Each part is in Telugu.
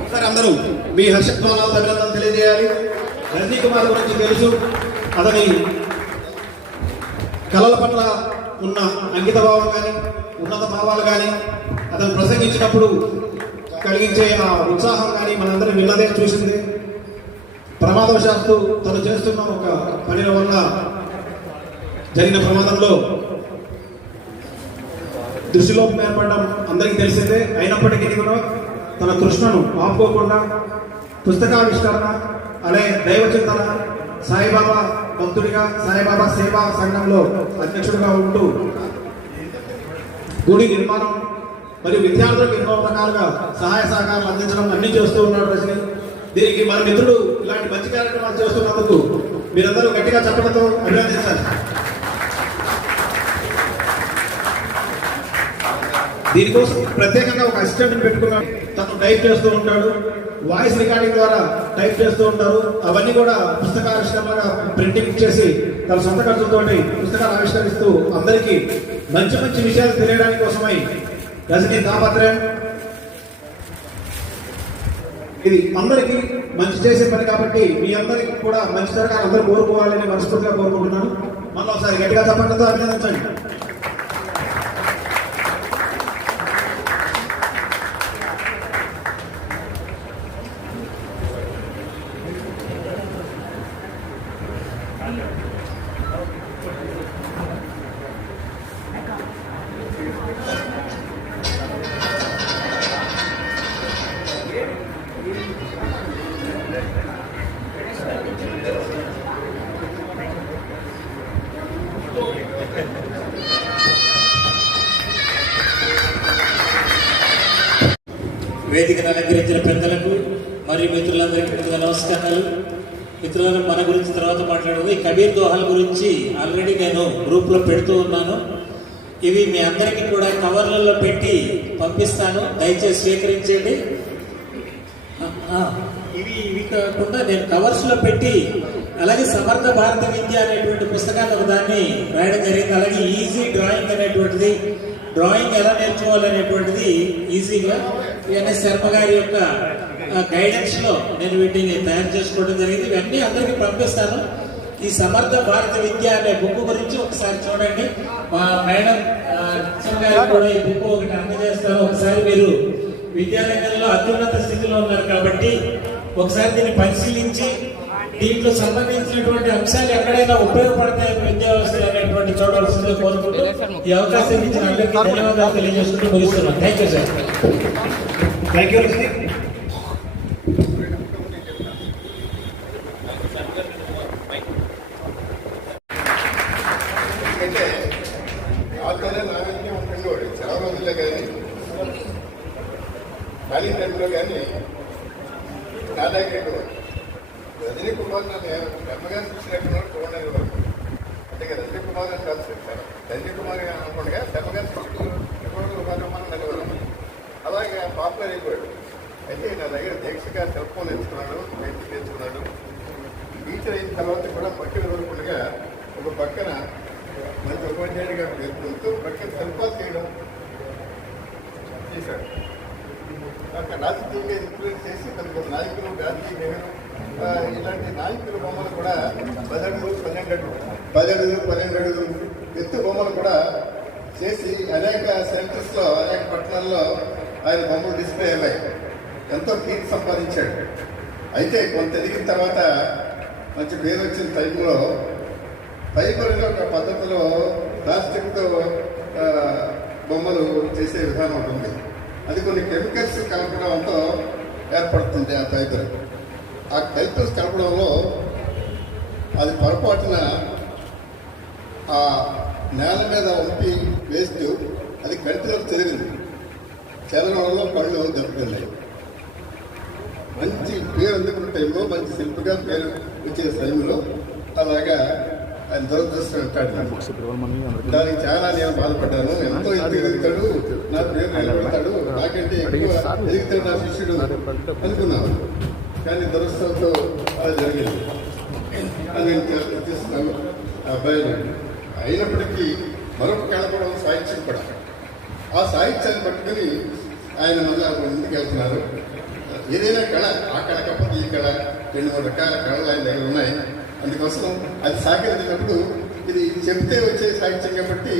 ఒకసారి అందరూ మీ హర్షధ్వానాలు అభినందన తెలియజేయాలి. రజనీ కుమార్ గురించి తెలుసు. అతని కళల పట్ల ఉన్న అంకిత భావం కానీ ఉన్నత భావాలు కానీ అతను ప్రసంగించినప్పుడు కలిగించే ఆ ఉత్సాహం కానీ మనందరం విన్నదే చూసింది. ప్రమాదవశాత్తు తను చేస్తున్న ఒక పని వల్ల జరిగిన ప్రమాదంలో దృష్టిలోపం ఏర్పడడం అందరికీ తెలిసిందే. అయినప్పటికీ కూడా తన కృష్ణను ఆపుకోకుండా పుస్తకావిష్కరణ అనే దైవ చింతన సాయిబాబా భక్తుడిగా సాయిబాబా సేవా సంఘంలో అధ్యక్షుడిగా ఉంటూ గుడి నిర్మాణం మరియు విద్యార్థులకు ఎన్నో రకాలుగా సహాయ సహకారాలు అందించడం అన్ని చేస్తూ ఉన్నాడు రజని. దీనికి మన మిత్రుడు ఇలాంటి మంచి కార్యక్రమాలు చేస్తున్నందుకు మీరందరూ గట్టిగా చెప్పడంతో అభినందించాలి. దీనికోసం ప్రత్యేకంగా ఒక అసిస్టెంట్ పెట్టుకున్నాడు తను టైప్ చేస్తూ ఉంటాడు. వాయిస్ రికార్డింగ్ ద్వారా టైప్ చేస్తూ ఉంటారు. అవన్నీ కూడా పుస్తకావిష్కరణగా ప్రింటింగ్ చేసి తన సొంత ఖర్చుతో పుస్తకాలు ఆవిష్కరిస్తూ అందరికీ మంచి మంచి విషయాలు తెలియడానికి కోసమై రజనీ తాపత్రయం. ఇది అందరికీ మంచి చేసే పని కాబట్టి మీ అందరికీ కూడా మంచి జరగాలి అందరూ కోరుకోవాలని మనస్ఫూర్తిగా కోరుకుంటున్నాను. మళ్ళీ ఒకసారి గట్టిగా తప్పట్లతో అభినందించండి. వేదికను అలంకరించిన పెద్దలకు మరియు మిత్రులందరికీ ముందుగా నమస్కారాలు. మిత్రులను మన గురించి తర్వాత మాట్లాడదు ఈ కబీర్ దోహాల గురించి ఆల్రెడీ నేను గ్రూప్లో పెడుతూ ఉన్నాను. ఇవి మీ అందరికీ కూడా కవర్లలో పెట్టి పంపిస్తాను. దయచేసి స్వీకరించండి. ఇవి ఇవి కాకుండా నేను కవర్స్లో పెట్టి అలాగే సమర్థ భారత విద్య అనేటువంటి పుస్తకాన్ని ఒక దాన్ని రాయడం జరిగింది. అలాగే ఈజీ డ్రాయింగ్ అనేటువంటిది డ్రాయింగ్ ఎలా నేర్చుకోవాలనేటువంటిది ఈజీగా ఎన్ఎస్ శర్మ గారి యొక్క గైడెన్స్లో నేను వీటిని తయారు చేసుకోవడం జరిగింది. ఇవన్నీ అందరికీ పంపిస్తాను. ఈ సమర్థ భారత విద్య అనే బుక్ గురించి ఒకసారి చూడండి. మా మేడం ఆ, కూడా ఈ బుక్ ఒకటి అందజేస్తాను ఒకసారి మీరు విద్యారంగంలో అత్యున్నత స్థితిలో ఉన్నారు కాబట్టి ఒకసారి దీన్ని పరిశీలించి దీంట్లో సంబంధించినటువంటి అంశాలు ఎక్కడైనా ఉపయోగపడతాయి విద్యా వ్యవస్థలు అనేటువంటి చూడవలసిందిగా కోరుకుంటూ ఈ అవకాశం ఇచ్చిన అందరికీ ధన్యవాదాలు తెలియజేసుకుంటూ ముగిస్తున్నాను thank you sir thank you Rajani ఎందుకంటే నాతోనే నా రజనీ కుమార్ నన్ను అమ్మగారు చూసినట్టు చూడండి అంటే రజనీ కుమార్ అని కాదు సార్ రజనీ కుమార్ అని అనుకోండి శర్మగారు కుమార్ అనేవారు అలాగే పాపులర్ అయిపోయాడు. అయితే నా దగ్గర దీక్షగా సెల్ ఫోన్ తెచ్చుకున్నాడు పెయింటింగ్ తెచ్చుకున్నాడు టీచర్ అయిన తర్వాత కూడా పక్కన వరకుండగా ఒక పక్కన మంచి ఉపాధ్యాయుడిగా పేర్కొంటూ పక్కన శిల్పాలు చేయడం చేశాడు. అక్కడ రాజకీయంగా ఇన్ఫ్లుయెన్స్ చేసి తనకు నాయకులు గాంధీ నెహ్రూ ఇలాంటి నాయకుల బొమ్మలు కూడా పదడుగు పన్నెండు అడుగు పదడుగు పన్నెండు అడుగు ఎత్తు బొమ్మలు కూడా చేసి అనేక సెంటర్స్లో అనేక పట్టణాల్లో ఆయన బొమ్మలు డిస్ప్లే అయ్యాయి. ఎంతో కీర్తి సంపాదించాడు. అయితే కొంత ఎదిగిన తర్వాత మంచి పేరు వచ్చిన టైంలో ఫైబర్గా ఒక పద్ధతిలో ప్లాస్టిక్తో బొమ్మలు చేసే విధానం ఉంటుంది అది కొన్ని కెమికల్స్ కలపడంతో ఏర్పడుతుంది ఆ ఫైబర్. ఆ కెమికల్స్ కలపడంలో అది పొరపాటున ఆ నేల మీద వంపి వేస్తూ అది కంటిలో తిరిగింది. చలనం వల్ల కళ్ళు దెబ్బతిన్నాయి మంచి పేరు అందుకున్న టైంలో మంచి శిల్పిగా పేరు వచ్చే టైంలో అలాగా ఆయన దురదృష్టం అంటాడు. దానికి చాలా నేను బాధపడ్డాను. ఎంతో ఎత్తు ఎదుగుతాడు? నా పేరు నిలబెడతాడు నాకంటే ఎక్కువ ఎదుగుతాడు నా శిష్యుడు అనుకున్నాను. కానీ దురదృష్టంతో అది జరిగింది. అది నేను గుర్తిస్తున్నాను ఆ అయినప్పటికీ మరొక కలపడం సాహిత్యం కూడా. ఆ సాహిత్యాన్ని పట్టుకొని ఆయన మళ్ళా ముందుకు వెళ్తున్నారు. ఏదైనా కళ ఆ కళ కాకపోతే ఈ కళ రెండు మూడు రకాల కళలు ఆయన దగ్గర ఉన్నాయి. అందుకోసం అది సహకరించినప్పుడు ఇది చెప్తే వచ్చే సాహిత్యం కాబట్టి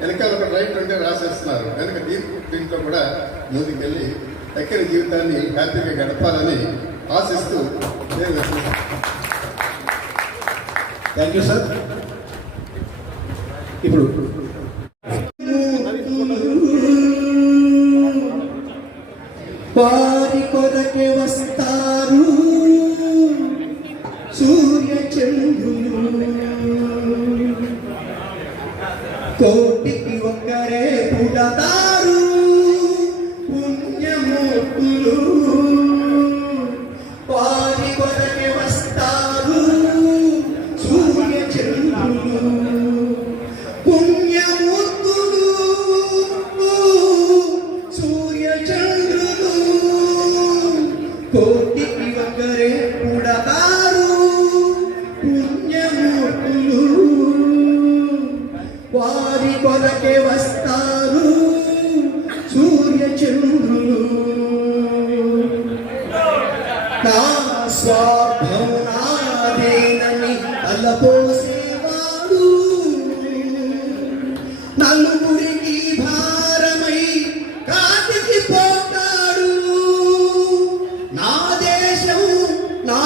వెనకాల ఒక రైట్ ఉంటే రాసేస్తున్నారు. కనుక దీంట్లో కూడా ముందుకు వెళ్ళి జీవితాన్ని హ్యాపీగా గడపాలని ఆశిస్తూ థ్యాంక్ యూ సార్ ఇప్పుడు వారి కొరకే వస్తారు. సూర్య చంద్రులు. కోటికి ఒక్కరే పుడతారు భక్తులు వారి కొరకే వస్తారు సూర్యచంద్రులు. నా స్వార్థం నాదేనని అల్లపోసేవాడు నలుగురికి భారమై కాటికి పోతాడు. నా దేశం నా